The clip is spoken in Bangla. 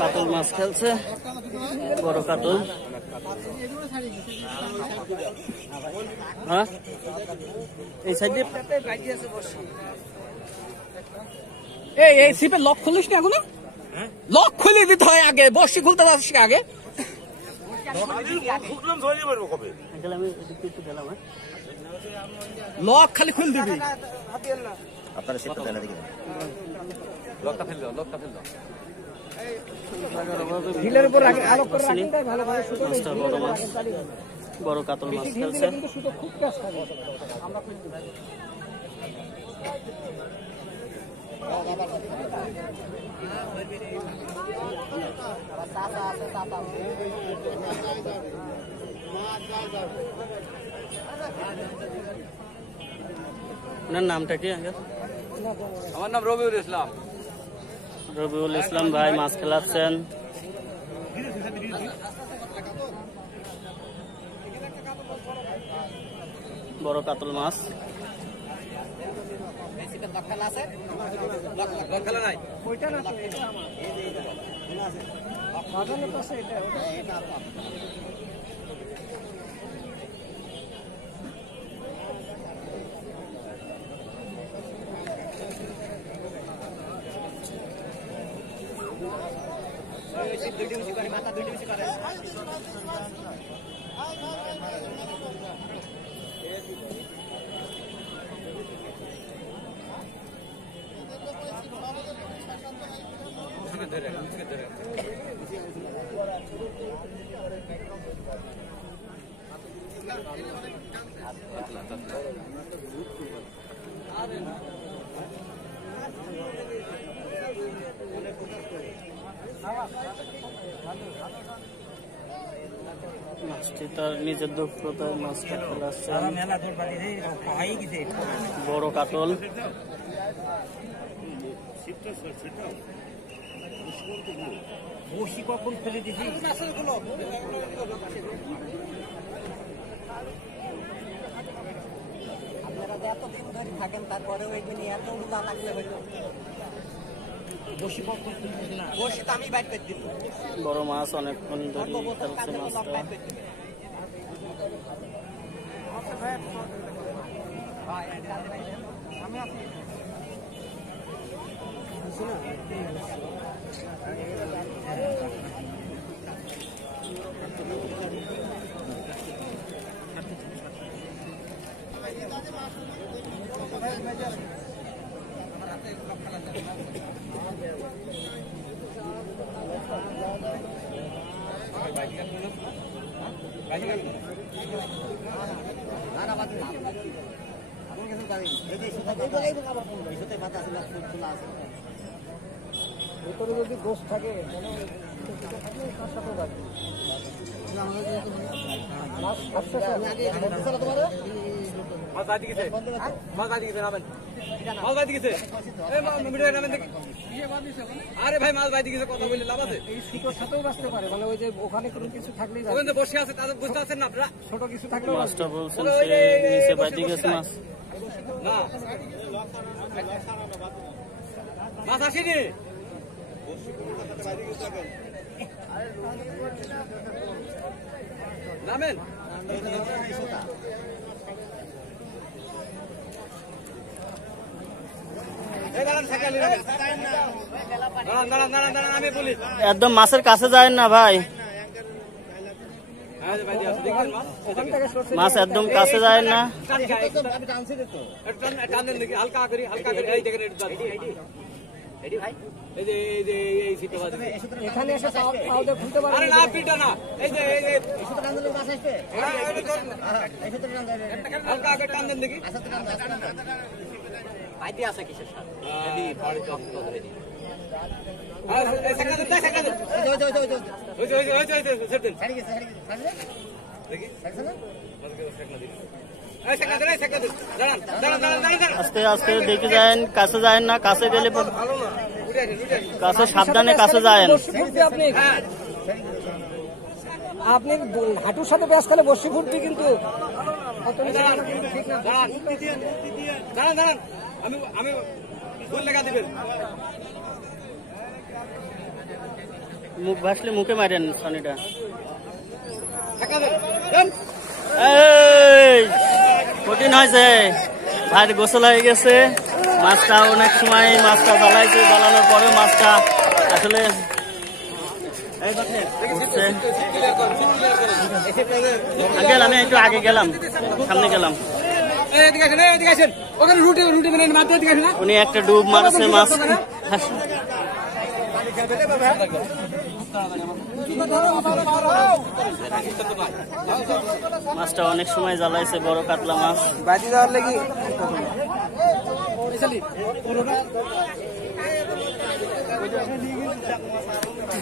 কাতল মাছ খেলছে, বড় কাতল। হ্যাঁ এই সাইডে এই সিপে লক খুলিস না এখনো? লক খুলে দিতে হয় আগে, বর্ষি খুলতে যাচ্ছিস আগে। লক খালি খুল দিবি। বড় কাতল মাছ খেলছে। আপনার নামটা কি? আমার নাম রবিউল ইসলাম। রবিউল ইসলাম ভাই মাছ খেলাচ্ছেন। বড় কাতল মাছ। মাছটি তার নিজের দক্ষতায় মাছটা খেলাচ্ছেন। বড় কাতল। কখন ফেলে দিছি আপনারা এতদিন ধরে থাকেন, তারপরে ওইগুলি এত উলা লাগলে হইতো। বড় মাছ অনেকক্ষণ ধরে খেলছে মাছটা। ভিতরে যদি গোশ থাকে আরে ভাই মাছ বাইতে গেছে, কথা বললে লাভ আছে? এই সুতোর সাথেও বাঁচতে পারে, মানে ওই যে ওখানে কোনো কিছু থাকলেই বসে আছে, তাদের বুঝতে পারছেন না আপনারা? ছোট কিছু থাকলে মাছটা বলছেন নিচে বাইতে গেছে মাছ। না মাছ আসেনি। নামেন একদম মাছের কাছে যায় না ভাই, মাছ একদম কাছে যায় না। হালকা করি হালকা করি এখানে এসে খুলতে পারে না, পিটা না। এই যে হালকা আগে টান দেন দেখি। আইতে আছে কিসের সাথে আস্তে আস্তে দেখে যায়, কাছে যায় না, কাছে গেলে কাছে সাবধানে কাছে যায়। আপনি হাঁটুর সাথে ব্যাস খেলে বসে ফুটবি, কিন্তু মুখ ভাসলে মুখে মারেন সনিটা। কঠিন হয়েছে ভাই, গোসল হয়ে গেছে। মাছটা অনেক সময় মাছটা জ্বালাইছে, জ্বালানোর পরে মাছটা আসলে আমি একটু আগে গেলাম, সামনে গেলাম। উনি একটা ডুব মারছে মাছ। মাছটা অনেক সময় জ্বালাইছে, বড় কাতলা মাছ। বাজি দেওয়ার লাগি